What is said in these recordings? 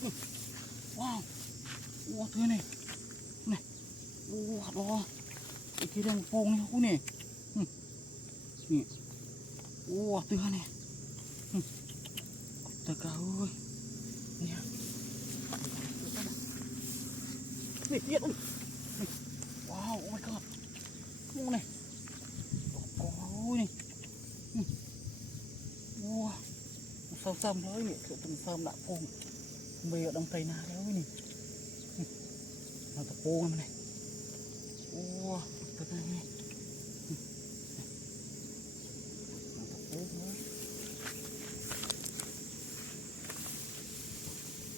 Wow. Wah, thứ này. Này. Wah, đó. Cái đang phong này aku nè. Nè. Wah, thứ này. Tất cả ơi. Nè. Này, lihat ơi. Wow, oh my god. Mua này. Ôi này. Wow. Sao sầm thôi nè, sự từng sầm đã phong. Mày ở trong tây na đấy nè. Nó tập phong này. Wow, thật này. Nó tập phong thôi.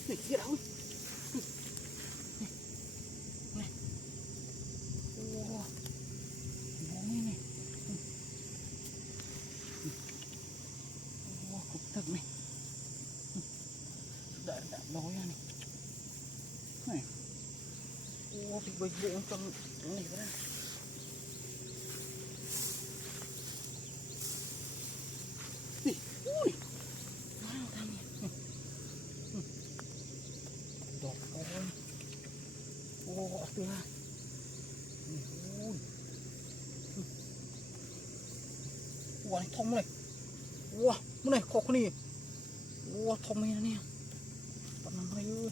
Này, kia đâu? Này. Wow. Ngon này. Wow, cục thật này. Đã nói này. Này. Wow, thì bây giờ trong này ra. Nè, ui. Wow, thằng này. Đọt ôi. Wow, từ ha. Ui. Wow, này thông này. Wow, này khó khăn này. Wow, thông này nè. Bạn nằm này ơi.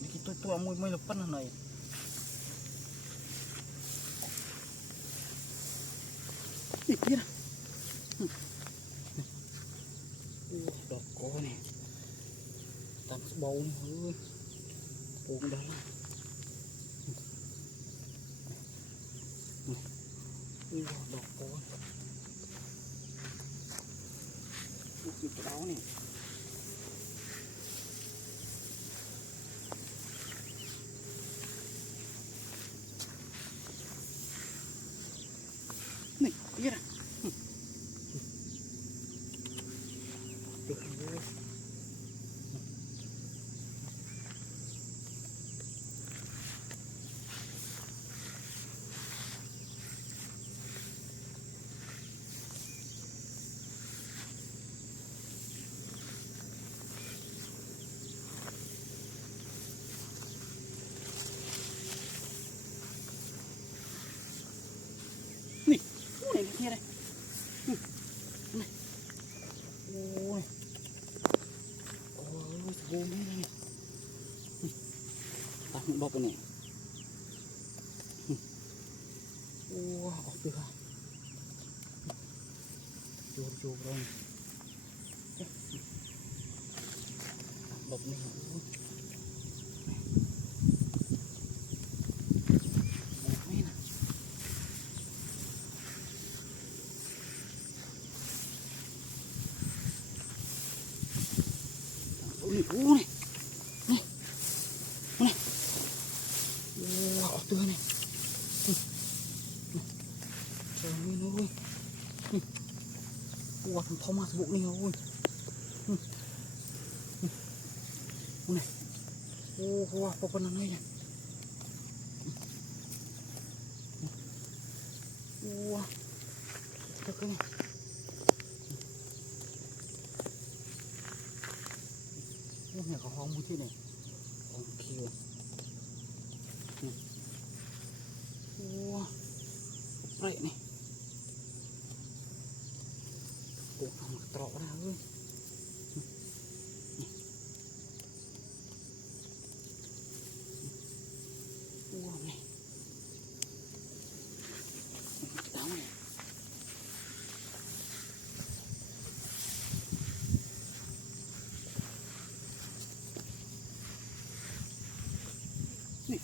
Ini tua muy lepan này. Ih, kia. Đọt có này. Tắm bầu này ơi. Uống đó là. Đọt có. Cái đó này. Này, kia nè. Được rồi. Này, này kia đây. Này. Ôi. Ôi, gồm này này. Tắt những bọc này. Wow, tuyệt vời. Chua rồi. Bọc này. Này, này. Này. Này. Wow, tươi này. Trời ơi. Wow, thằng Thomas bụng này ơi. Này. Wow, apa namanya? Wah, cakep nih. Nhà có hoang như thế này. Còn kia. Wow. Rệ này. Cũng mặc trọ ra ơi. Wow này. Táo này. Nih,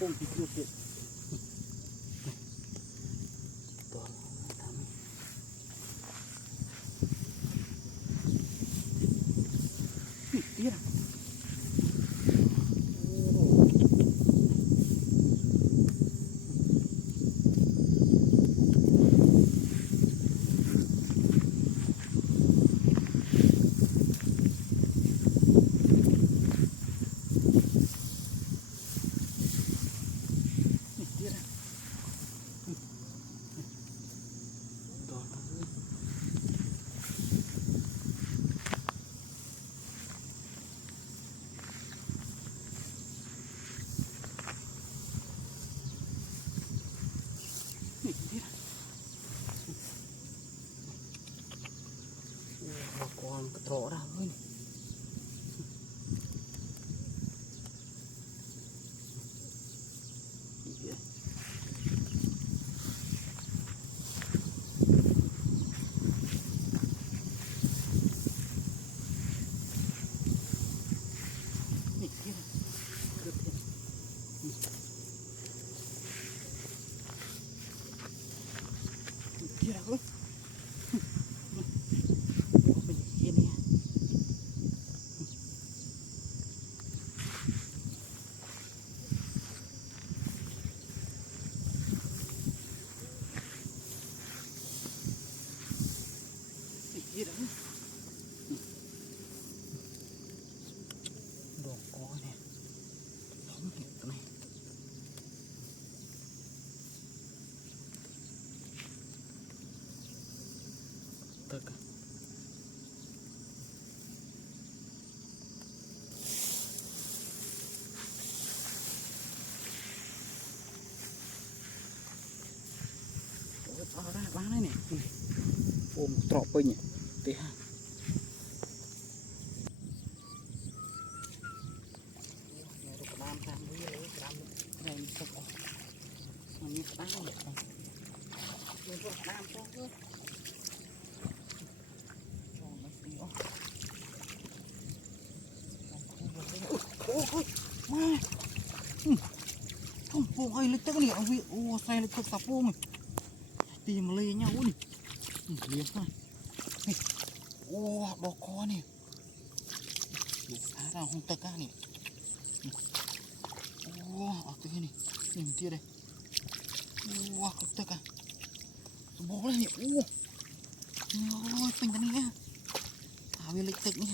bom dikit. Iya. Kia đâu ơi. Có bên kia nè. Kia đâu. Đồ có nè. Không hiểu cái này. Thật à. Ở ra bán đấy nè. Ôm trọp bên nhỉ. Tí ha. Làm tham với lấy làm này sập ở. Mình đá vậy. Mình có làm cho chứ. Cho nó tiêu. Ôi, má. Không buông ơi lấy tức này ông vị. Ô sai lấy tức sập buông này. Tìm lê nhau nè. Liếm thôi. Ô đỏ có nè. Lúc phá ra không tật á nè. Ô ở cái này. Nhìn kia đây. Ô cực tật à. Bố lên nè. Ô. Ôi phình ta nè. Thả về lịch tật nè.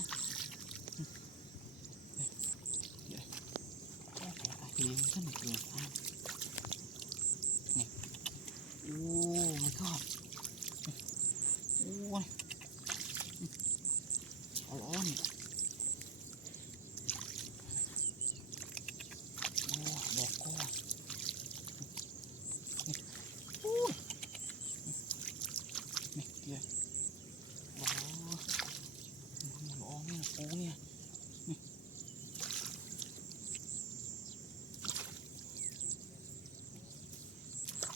Liếm thân này kìa phan. Này. Oh my god. Ôi. Alo nè. Bò co. Này kìa. Đó. Nó nè, nó nè. Này.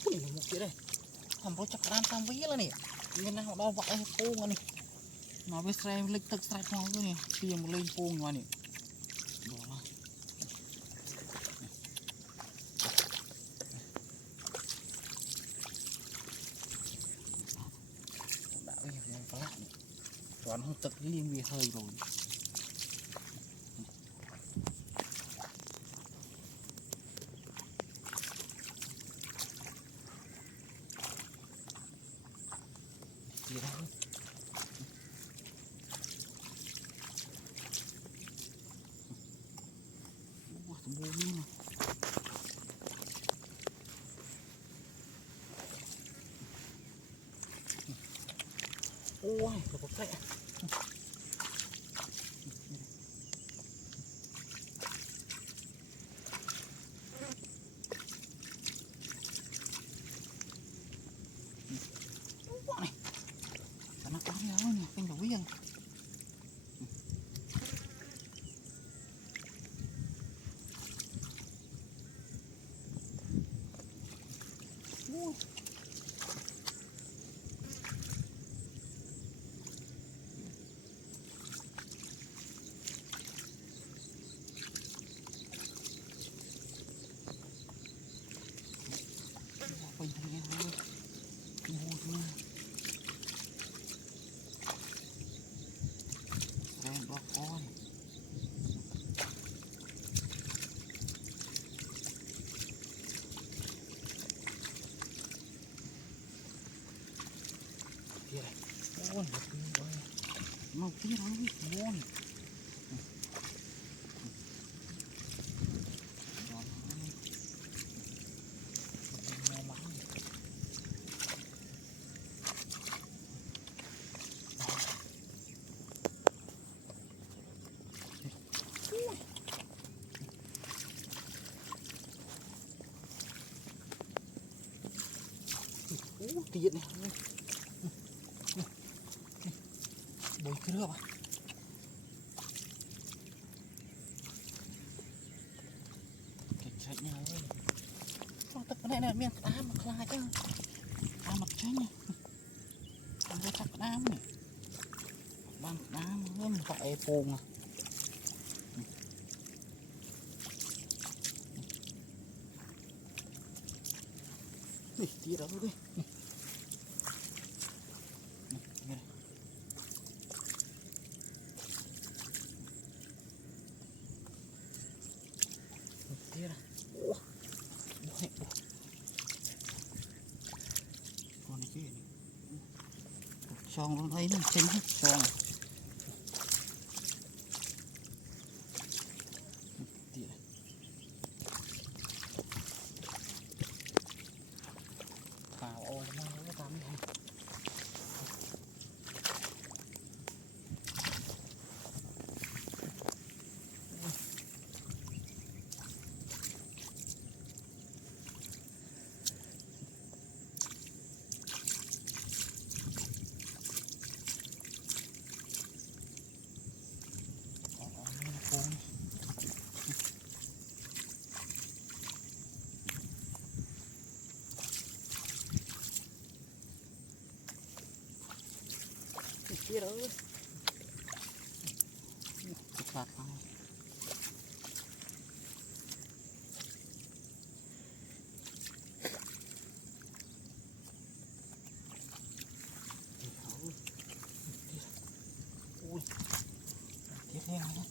Ui, một kia đây. Không có chắc đan tam vĩ lên nè. Nên nào đo vãi phun nè. Nó biết xem lịch thực sạch nó rồi nè. Tìm một lên phun ngoài nè. Đó. Đã bây giờ mình có lại nè. Toán không tật liên về hơi rồi. Gì đâu. Bố nè. Ôi, nó có cái. Này. Nó có nhiều nè, bên đầu viên. Ui. Bình thường thôi. Mua thôi. Xem bó con. Kia này. Ôi, nó kia nó biết mua này. Tiệt này. Bồi cái nước à. Cái chạy nhau ơi. Sao tập cái này là miếng đá mà khai chứ. Đá mặt chanh này. Không có chắc đá này. Bằng đá mà hơn phải phùng à. Đi, tí đó thôi đi. tròn luôn thấy nó chênh hết tròn vào ôi nó tắm kia đó phạt không ui tiếp theo nhé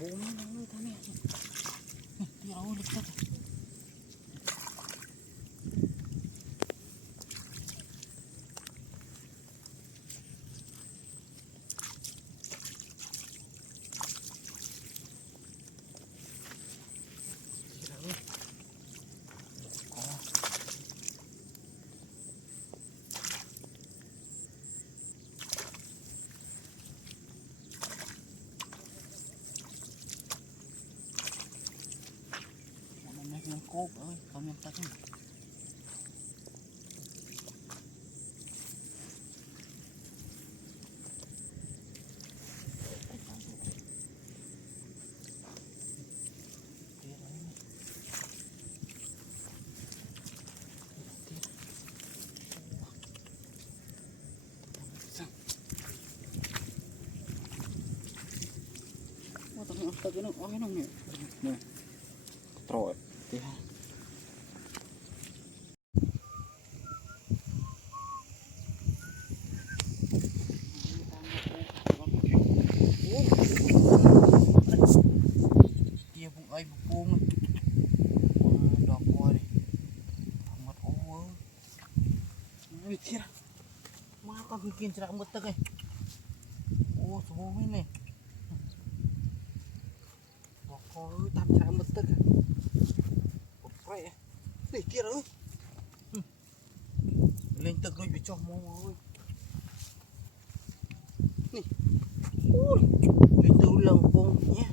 bố nó nuôi ta nè đi đâu được hết cô ơi không em tắt cái nó ói nó nè nè trội tí ha kia vùng ấy vùng buông đỏ coi đi mặt ô ơi chết má con kia chả mất tức này ô số này có tam chả mất tức một cái này kia nữa lênตึกrồi bị cho mồ ơi nè lên từ lồng bông nhé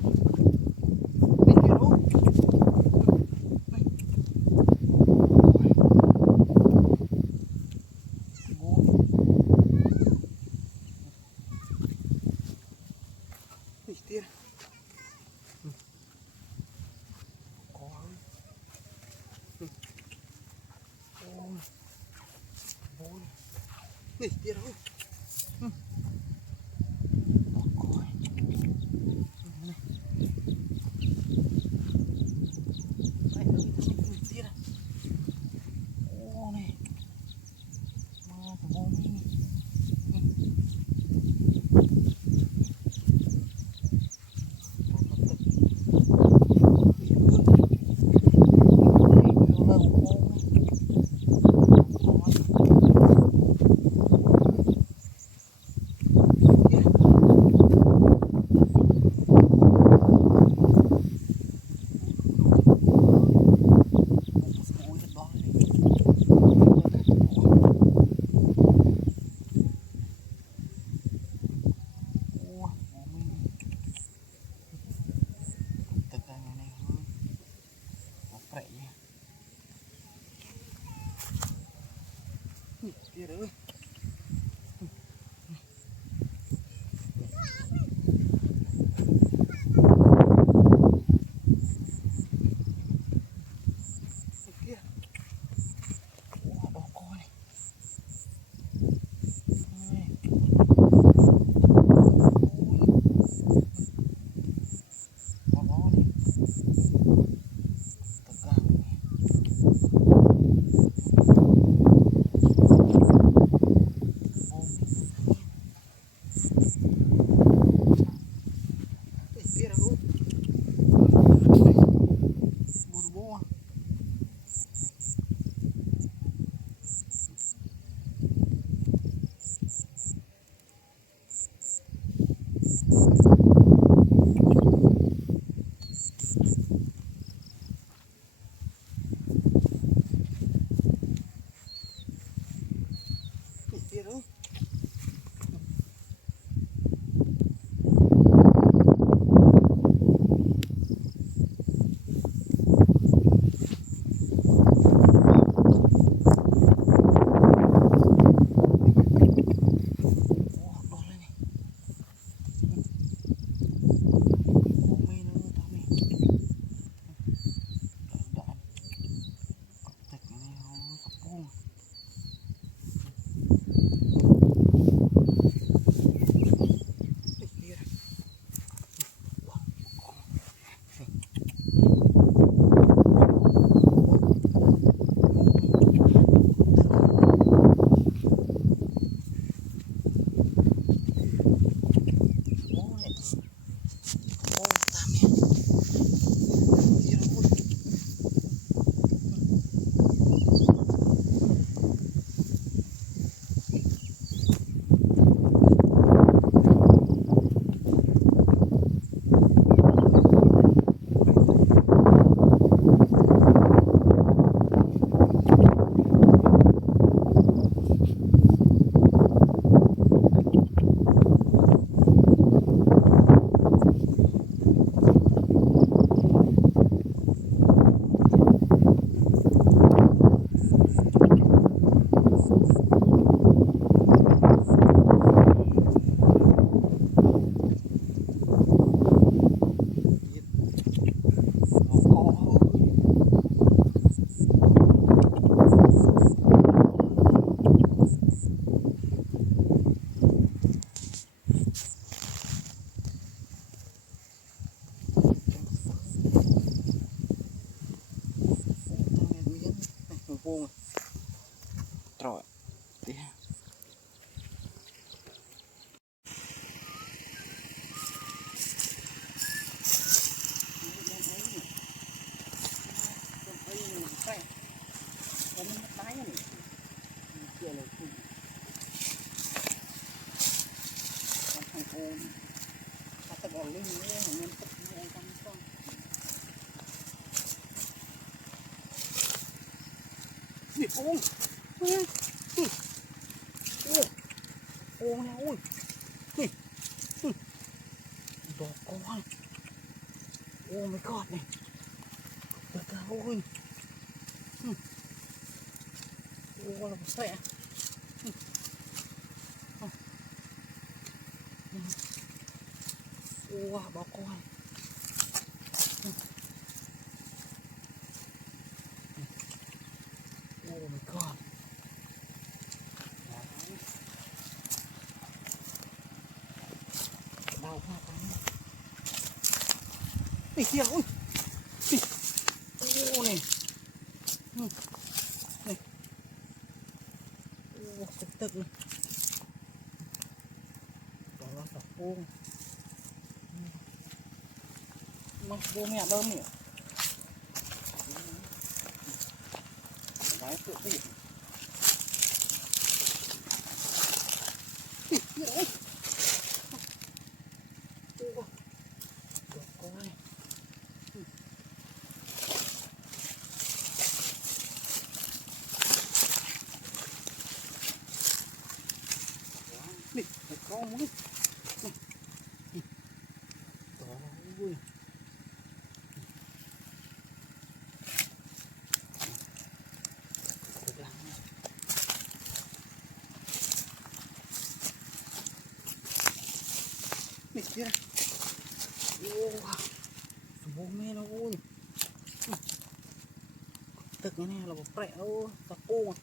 lên kia đâu này này kia này kia đâu coi này phải ơi thằng kia ô này mà thằng bông này kia nữa kia đồ coi này ơi. Rồi tí ô nè ôi đỏ con ô my god này được ra ôi ô là một sẹ ô báo coi oh my god đau hoa cái này kìa ôi ô này này ô cực này đó là sọc ô mà vô mẹ đơm nhỉ vái tự đi nè con mới ôi nè kia ô bố mẹ nó ôi thực cái này là một bẹ ô tập ô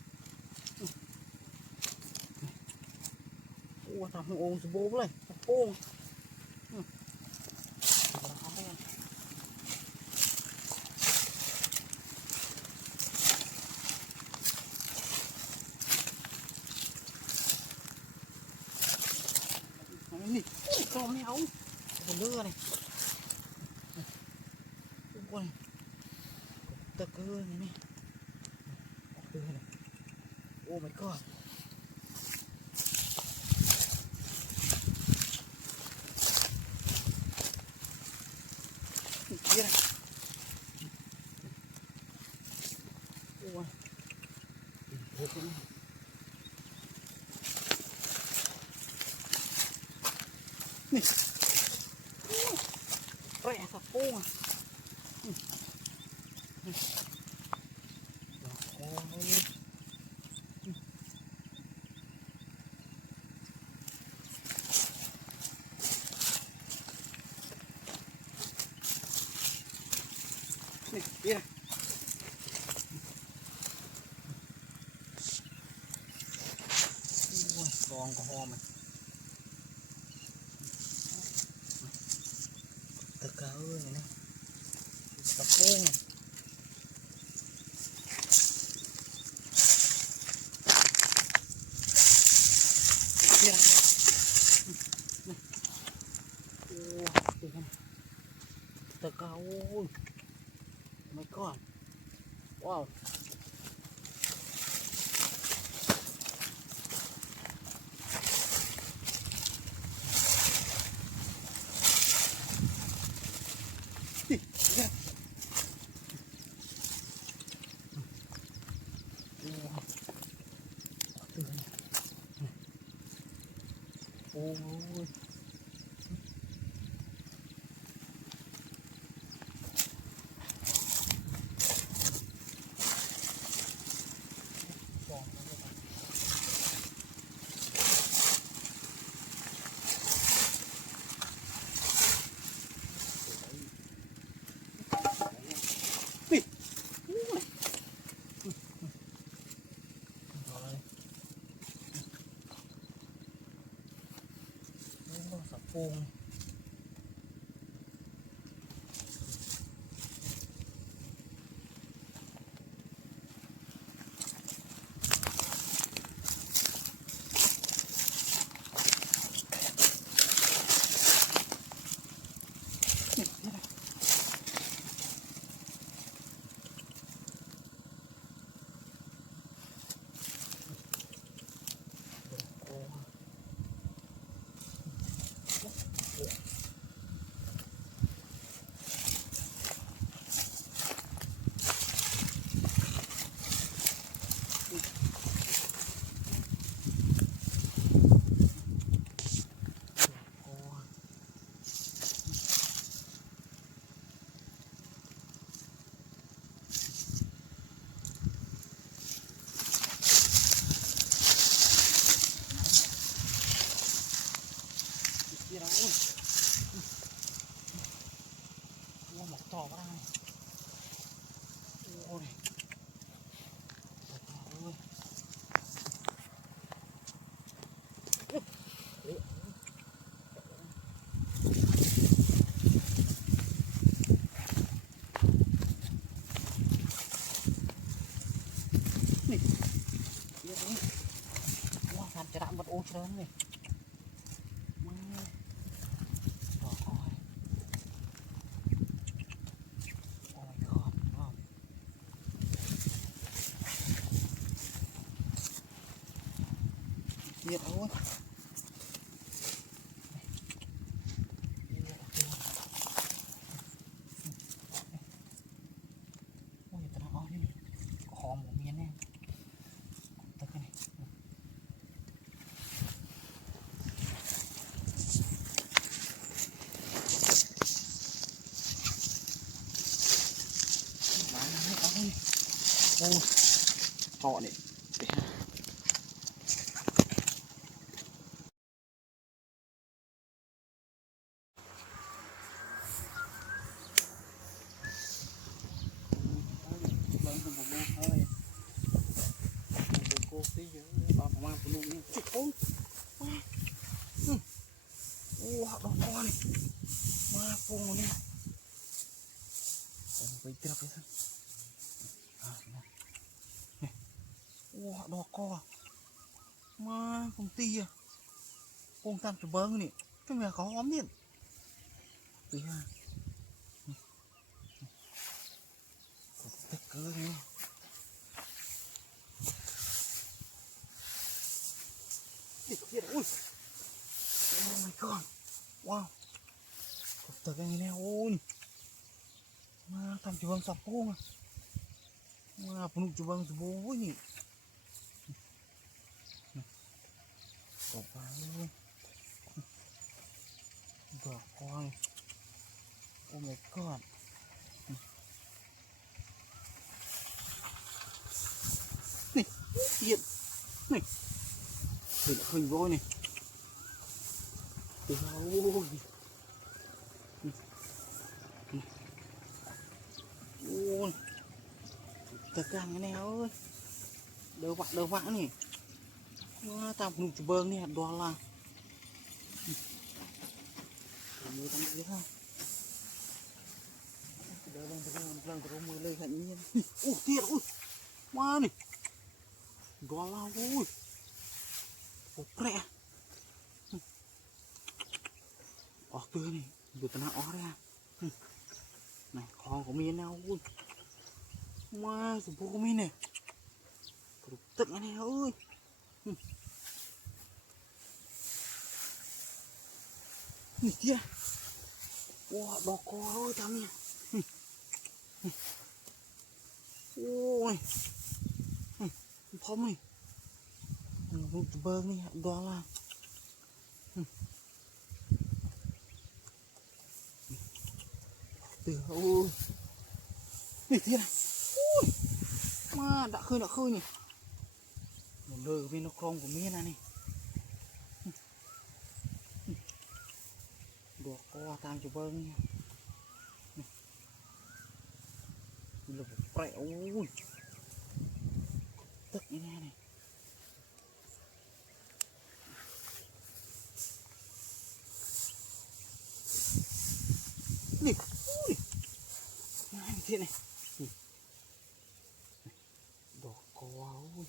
ô thằng ô bố này tập ô con mèo con lừa này con này tập cơ này này oh my god kia này ôi นี่แร่สับปูอ่ะโอ้ยนี่นี่นะกองกระหอมมันตะเกาเลยนะตะโพงนี่นะโอ้ตีกันตะเกาไม่ก่อนว้าวโอ้ยนี่สับปูงนี่นะว่าหมกต่อก็ได้โอ้ยนี่ว่าการจะรับบัดโอ้เชิญเลยเยอะเอาโอ้ยตะนาอ้อนี่หอมหมูเมียนแน่ตะกันนี่มาให้เอาเลยโอ้เกาะนี่ที่เยอะตอนมาคุณลุงนี่จิกโอ้โอ้ดอกคอนี่มาปูนี่ไปเจอไปซะโอ้ดอกคอมาผมตีอ่ะปงตามจะเบิ้งนี่ก็แม่เขาหอมเนี่ยตีฮะเต็กเกอร์นี่ติดเกียร์อุ้ยโอ้ my god ว้าวตะกันนี่โอ้ยมาทำจะเบิ้งสับปูมาปนุกจะเบิ้งจะโบ้นี่ตกไปเลย Trời ơi. Oh my god. Này, hiện. Này. Thử lại hình voi này. Ôi. Ôi. Tất cả cái này ơi. Đỡ vã nè. Tao cũng chụp bơng nè, đó là. Mới tăng dưới ha. Đỡ lần mưa lên hạnh nhiên. Ủa thiệt ui. Má này. Đó là ui. Ủa prẹ. Ủa tươi này. Vừa tao ó ra. Này con của mình nào ui. Má sụp của mình này. Tức cái này ơi. Nhìn kia. Wow, bò co ơi tao nè. Ôi. Phong này. Một bơng này, đó là. Từ ôi. Nhìn kia này. Ui. Mà đã khơi nè. Một lờ bên nó con của mình này. Đồ co tam cho bơng nha. Là một prẹ ui. Tức như này. Nè, ui. Này thế này. Đồ co ui.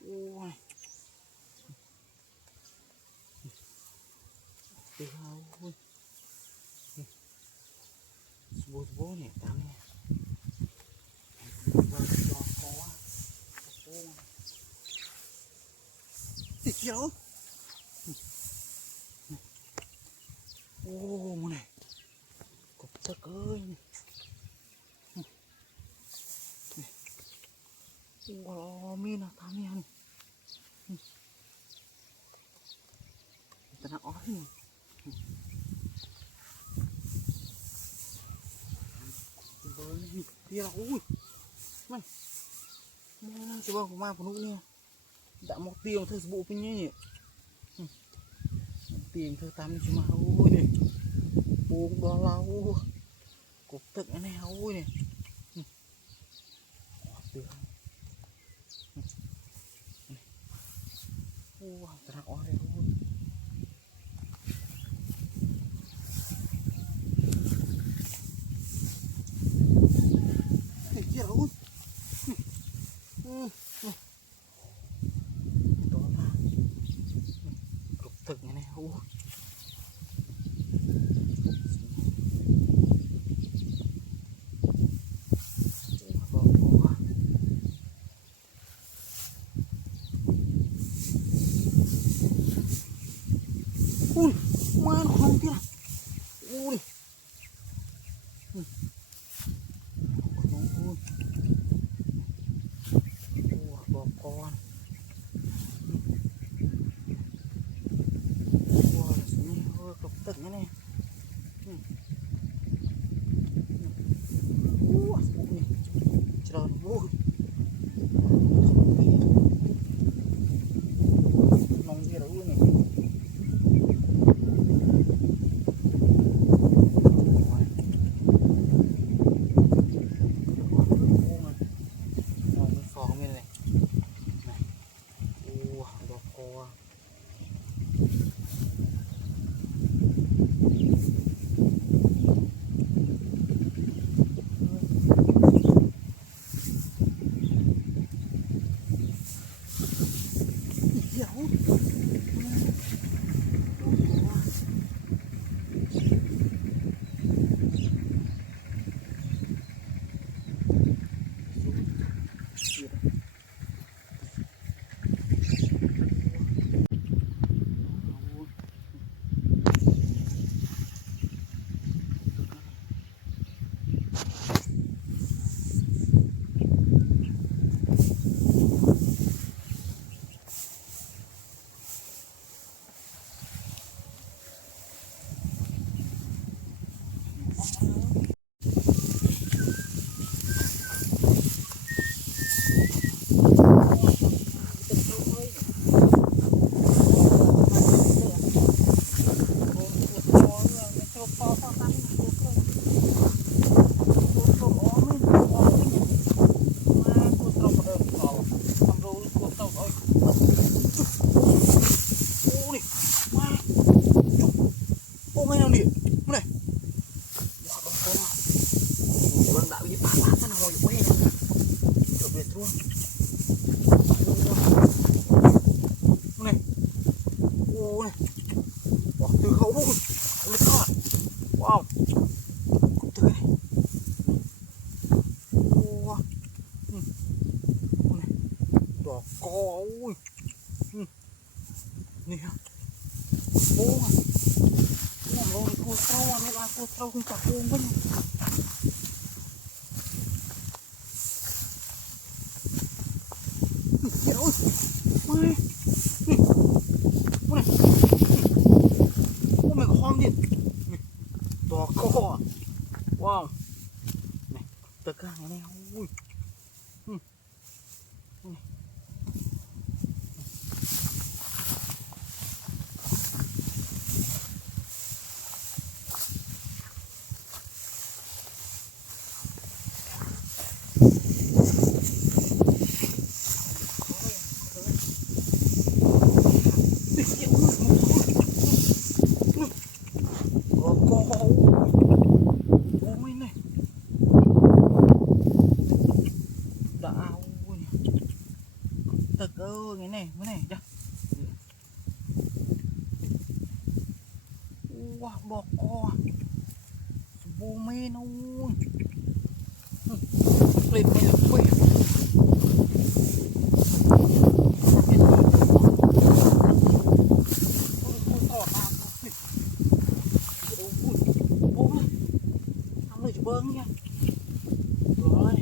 Ui. Từ ui. Bố nè tao nè. Đồ co. Thì kia đâu. Ô mà này. Cục tức ơi. Wow, mình là tao nè. Tao đang ói nè. Với kia là ui. Mày. Nó chỉ bằng của ma của nụ nè. Đã một tiền thôi bộ bên nhé nhỉ. Tiền thôi tắm chứ mà ui này. Uống đó là ui. Cục tức cái này ui này. Được. Ui, thật là ói đây ui. Này kia ui. Đó là cục tức cái này ui. Ui, má nó không kia. Ui. Ui. Bò con. Wow, nó cục tức cái này. Bụng này. Trời ơi. Nông kia đâu này. vâng đã bị phá lá thân hồi quê trở về luôn này ô này từ khẩu luôn mới to wow từ này ô này đỏ co ôi nè ô rồi cô trâu này là cô trâu không chặt luôn với nhau ôi ôi này ô mày con đi to co wow này tất cả cái này ui tực ơi cái này chưa wow đỏ co vô mê nó lên đây là quê bơm nha rồi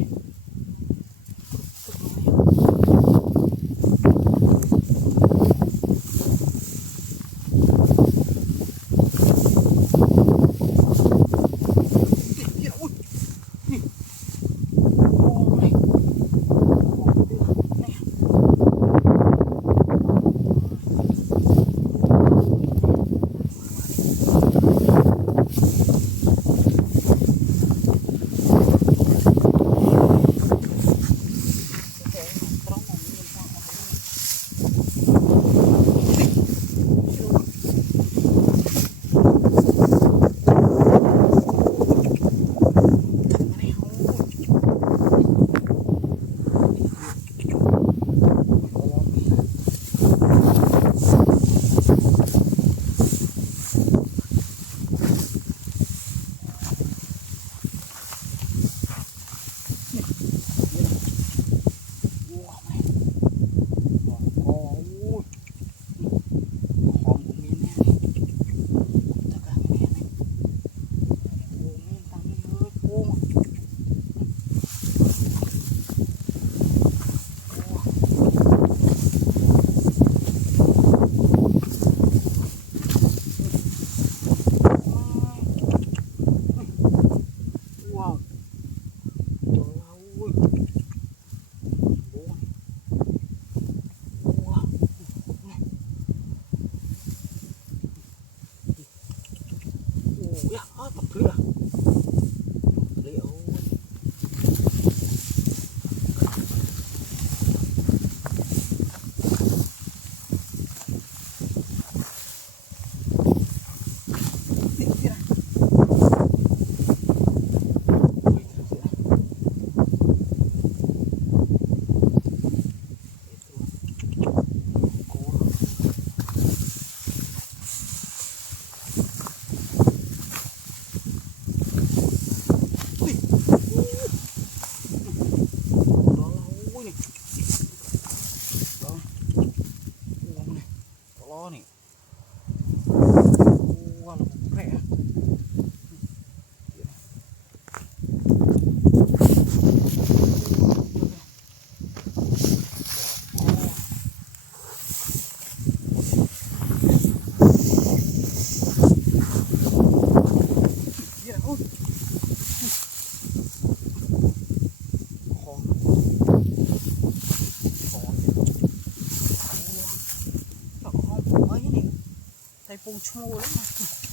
phun chua lắm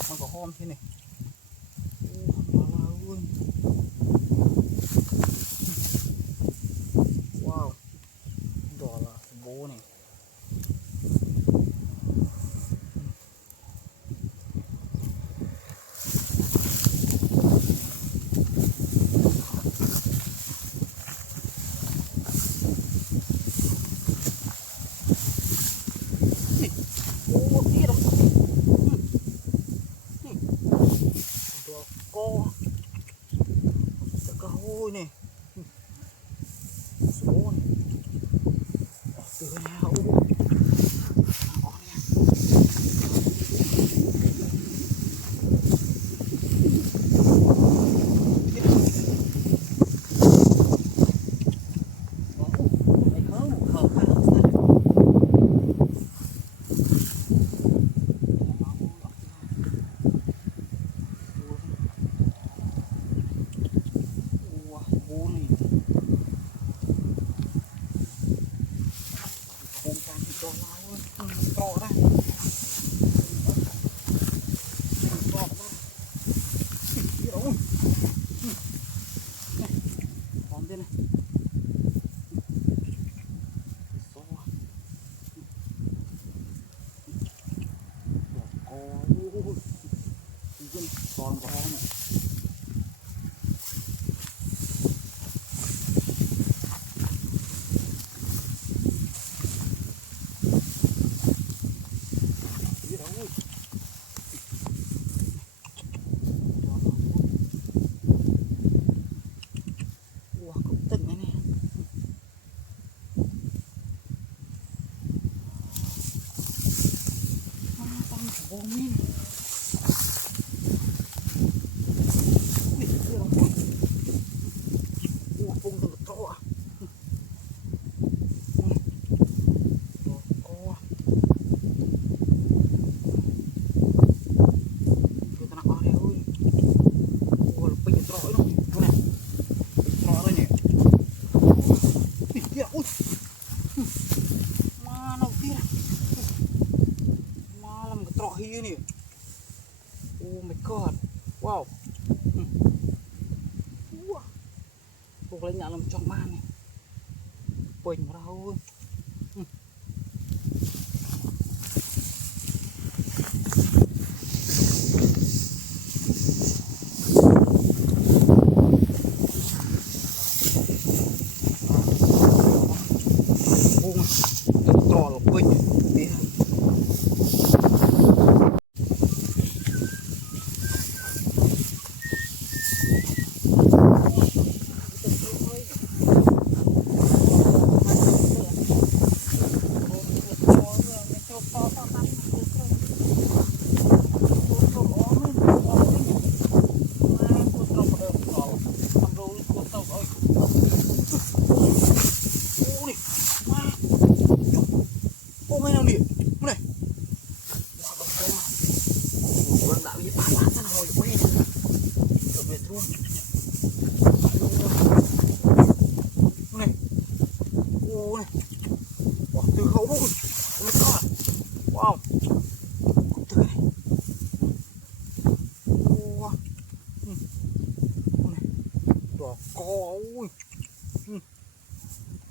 mà có hôm thế này wow đỏ là bố này ôi nè số này từ nào còn có này ini. Oh my god. Wow. Wah. Cuộc lên nhà làm trong man này. Quỳnh ra ơi. Trò là quỳnh. Từ khẩu luôn. Oh my god. Wow. Từ này. Wow. Này. Đỏ co ôi.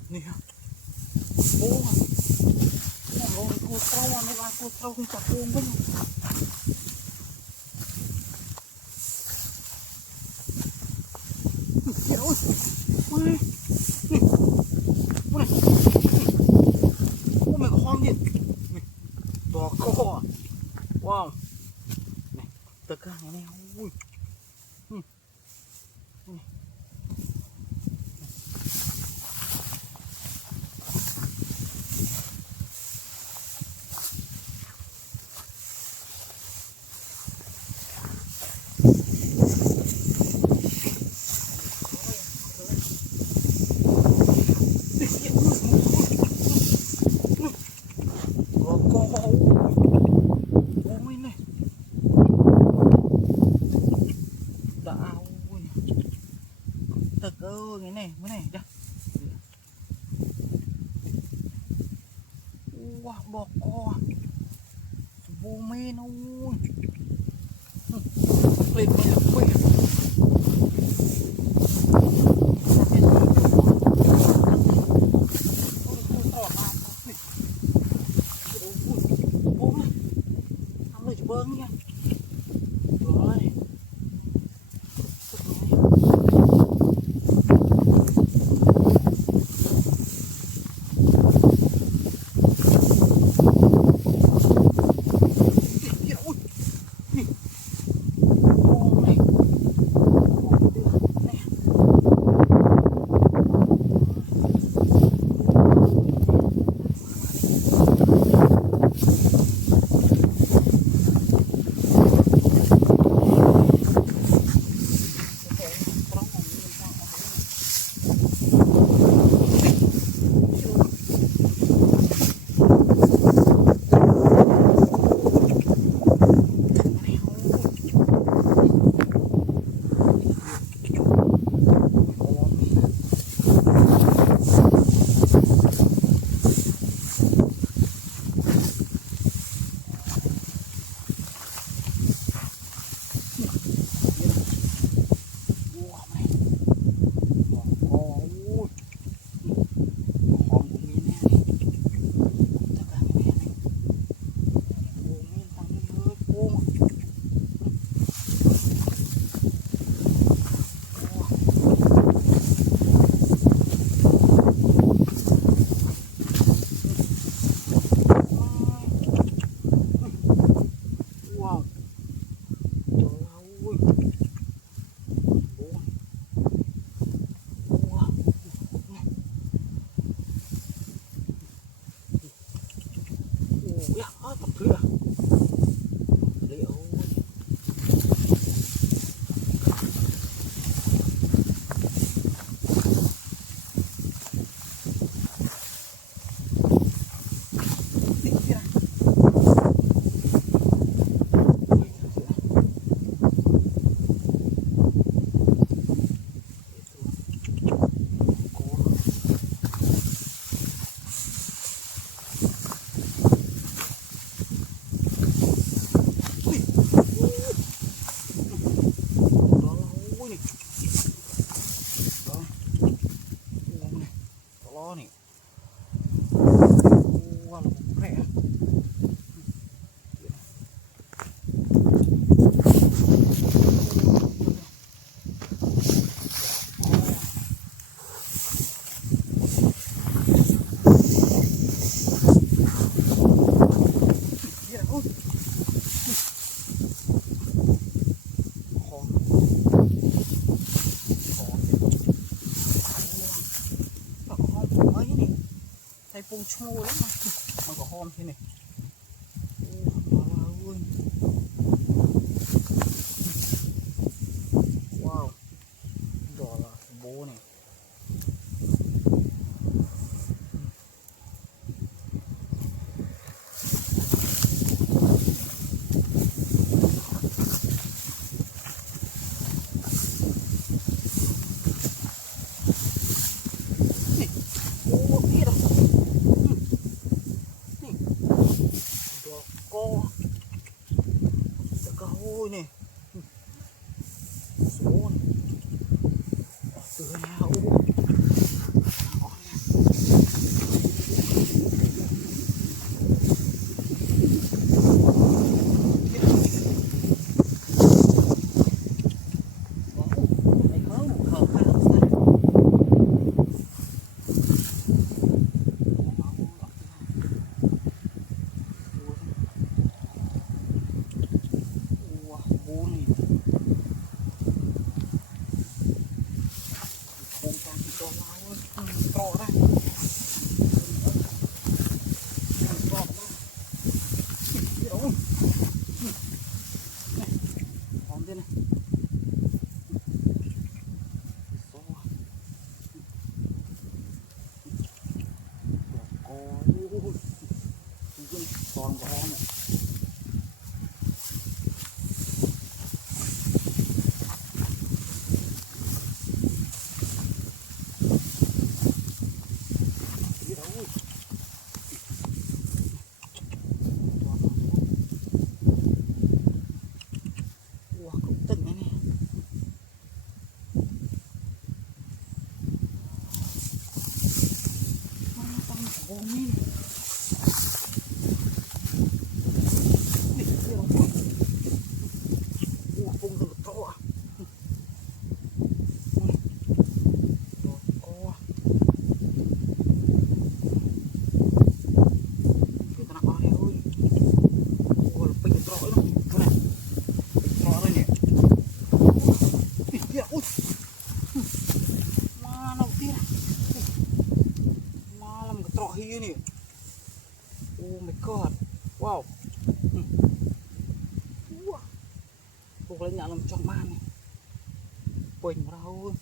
Nè. Ô. Ôi, cô trâu à, mấy bạn cô trâu không chặt cuồng với nhau. Ôi. Ôi. Đỏ co. Wow. Này, tất cả này này. Ui. Cái này đây. Wow, bò co. Vô men ôi. Lên đây là quên. Bơm nha. Rồi. có này wow là một rẻ Pung chua lắm mà có hôm thế này wow đỏ là bố này ôi này số này từ nào còn có này ini. Oh my god. Wow. Wah. Pokoknya alam coba nih. Poin merau.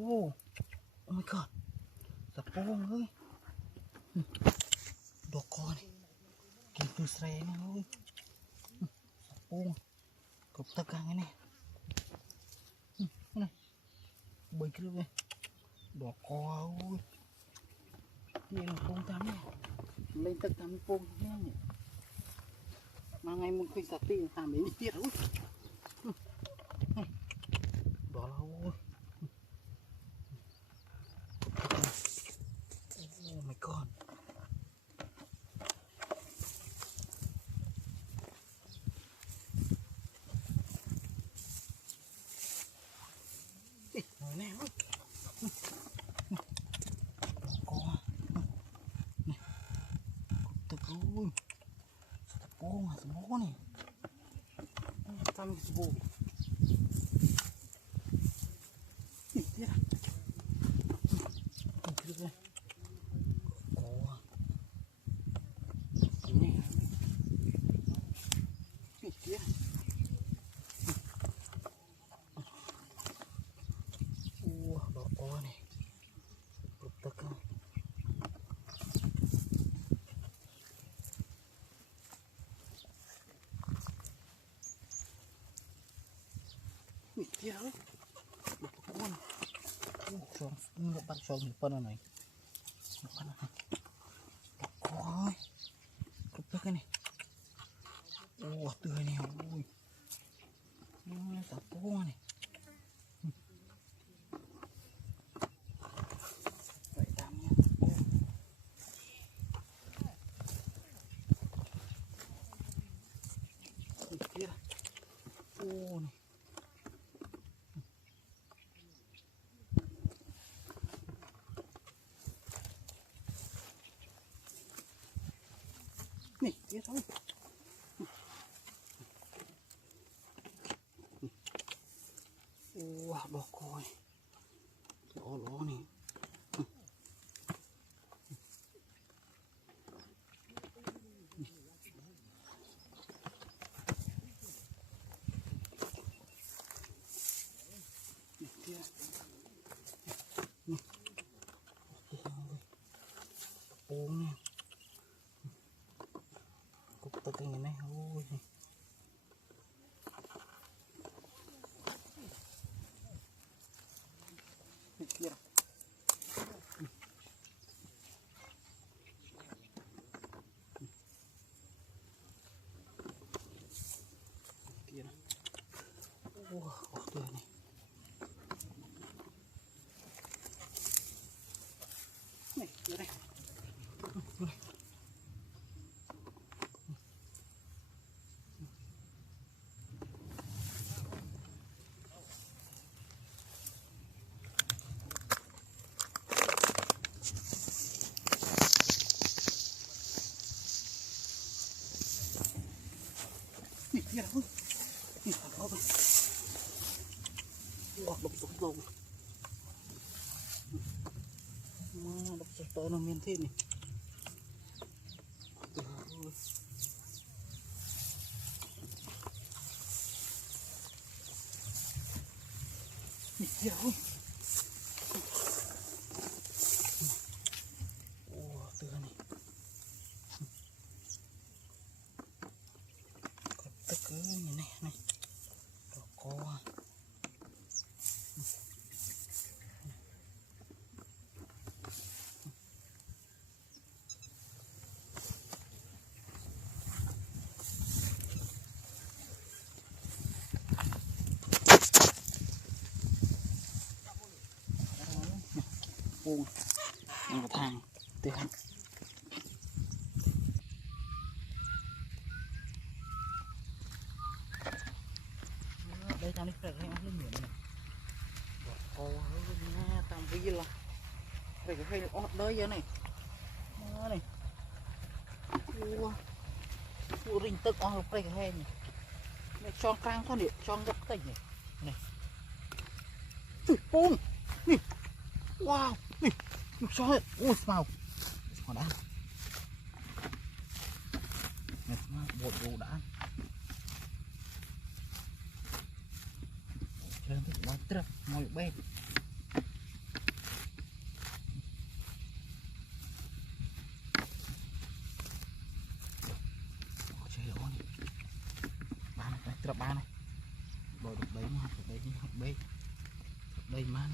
Oh my god, tập bông ơi, đồ con kìm từ xe này ơi, tập bông, cục tất cả cái này, bơi cái này, đồ co ơi, đây là bông tắm này, lên tất cả mấy bông nhé, mà ngày muốn khơi sạt tiền làm đến tiệt ơi, đó là ơi. Oh my god. Nói nè ơi. Có. Nè. Tập ơi. Tập bố mà tập bố này. Tam cái bố. Tiếp. Tiếp đây. Xong nó bắt xong một phân này. Ôi, cục tức cái này. Tươi này ôi. Tao bố này. Vậy tạm nha. Kia. Ô này. Này, kia thôi. Đỏ coi. Ló này. Ôm nè. Cục tơ cái này ôi. Kia. Kia. Tươi này. Này, kia đây. Này, kia đâu. Này, đó rồi. Đục rồi. Đục tới nó miên thế này. Này, kia đâu. Tươi này. Có tất cứ như này này. Đỏ co. Buông một thang tiền đây tao đi phải hay ăn lên này ô nha tao vi là phải cái hay được đấy giờ này này u rình tức on phải cái hay này cho căng thôi điện cho gấp tay này này buông nè wow nè cho hết ôi vào còn đã bột đồ đã lên cái bao trật ngồi bên chơi đó này ba này trật ba này bồi được đấy mà được đấy học bên đây man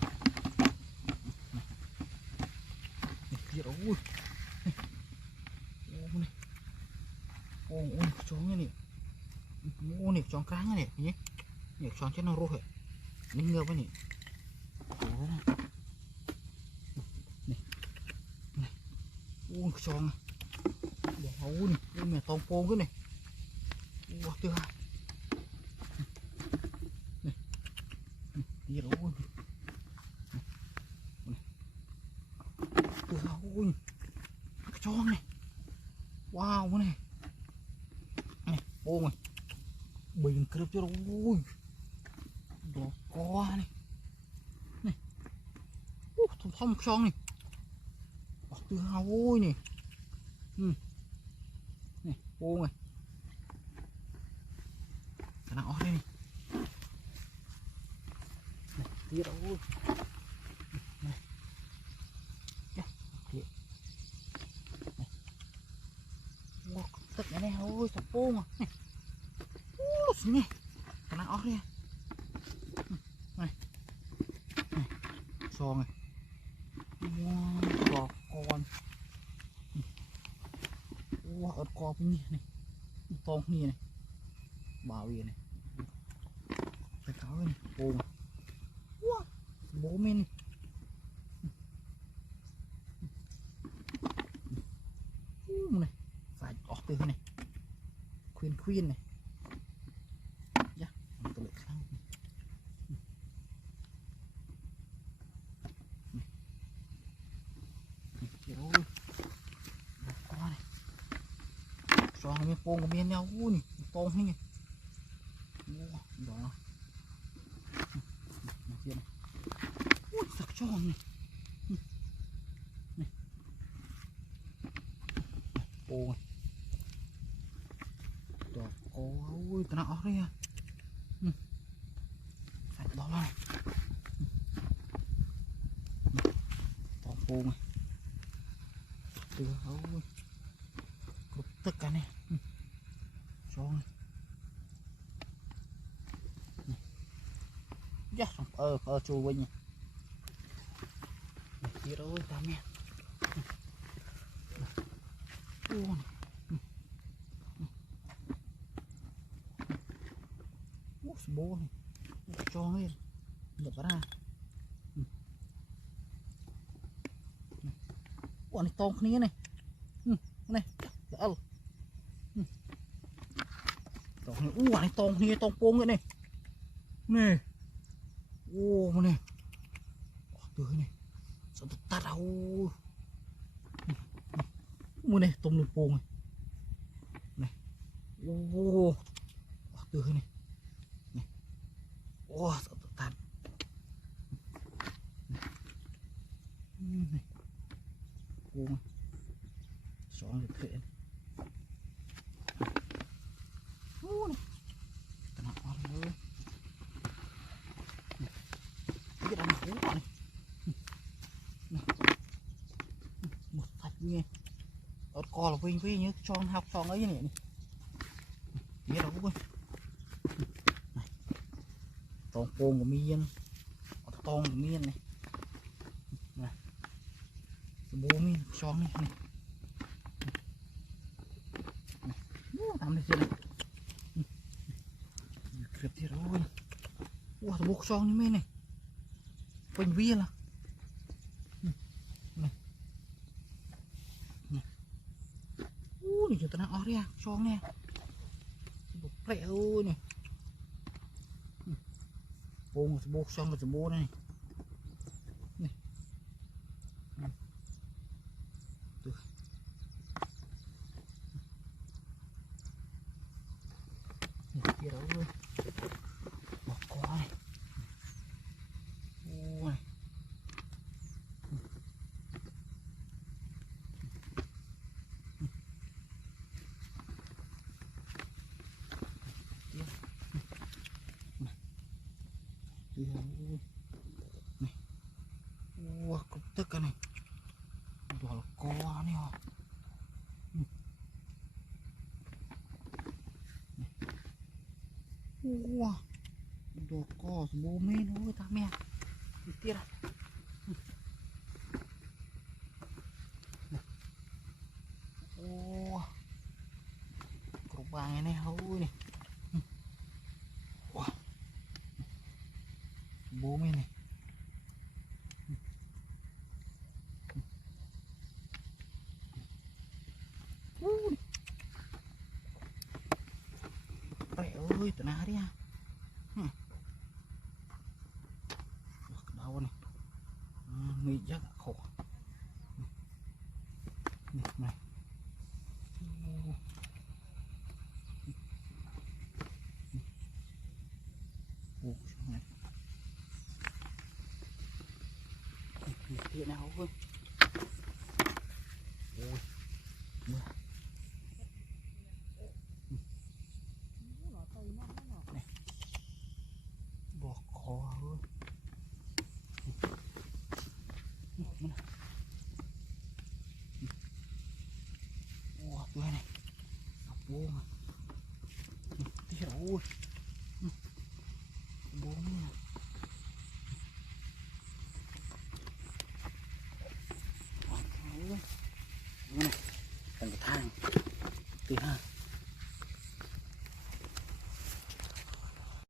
kia ôi này ôi chó này ô này chó cá này nhé nhỉ chó chết nó rồi ninh ngơ với nhỉ này này ôi chó này ôi này mẹ tông pô cái này ôi tươi này kia ôi ui cái chó này wow này này ô này bình cực cho ui đó co này này thông chó này từ hào ôi này này ô này cái nào đây này này kia đâu này tất cả này ôi sập pô mà này này cái nào đây này này cho này. Wow, con. Wow, ớt con như này. To như này. Bảo gì này. Cái cáo này. Ôm. Wow, bố mình này. Này. Phải có từ này. Khuyên này. Dạ, tôi lại khăn. Rồi. Con này. Cho nó con của bên nhau nè, to thế nhỉ. Đó. Này. Ui, sặc cho này. Này. Ô này. Đó, ôi, tao nó đây à. Phải đó này. To cô này. Từ ôi. Cục tất cả này. Cho này. Dạ, chui quên nhỉ. Kia rồi ta mẹ. Ô này. Bố này. Cho lên. Được ra. Ủa này to khní này. Này. Ơ. To khní. Ủa này to khní to pông vậy này. Nè. Ô mà này. Từ này. Sao tôi tắt đâu. Mua này tôm lùn pông này. Này. Ô. Từ này. Này. Ô sao tôi tắt. Này. Ô này. Xóa được khệ này. Ô này. Tao nặng quá rồi. Cái đằng hú này. Một thạch nghe. Ớt co là vinh nhớ cho học cho ấy này. Biết đâu ơi. Này. Tông pôn của miên. Tông của miên này. Này. Bố miên cho này. Này. Làm này chưa này. Kịp thì rồi. Ủa bố cho như mê này. Quanh vi là. Này. Này. Ui, chúng ta đang ở đây à, cho nè. Bố rẻ ơi này. Bố xong rồi bố này. Này. Được. Này, kia đó ơi. Bỏ có này. Ui. Này. Wow, cục tức cái này. Đồ co này hả. Wow. Đồ co bố mê nó ta mẹ. Đi tiết à. Wow. Cục bài này hôi này. Wow. Bố mê này. Trời ơi, tụi nào đi à. Đâu này. Nghĩ chắc khổ. Này. Này. Tiện nào hơn. Ôi. Mưa. Này. Bỏ khó hơn. Ủa, tươi này. Ngọc bố mà. Tiếc ôi. Bố nè. thì ha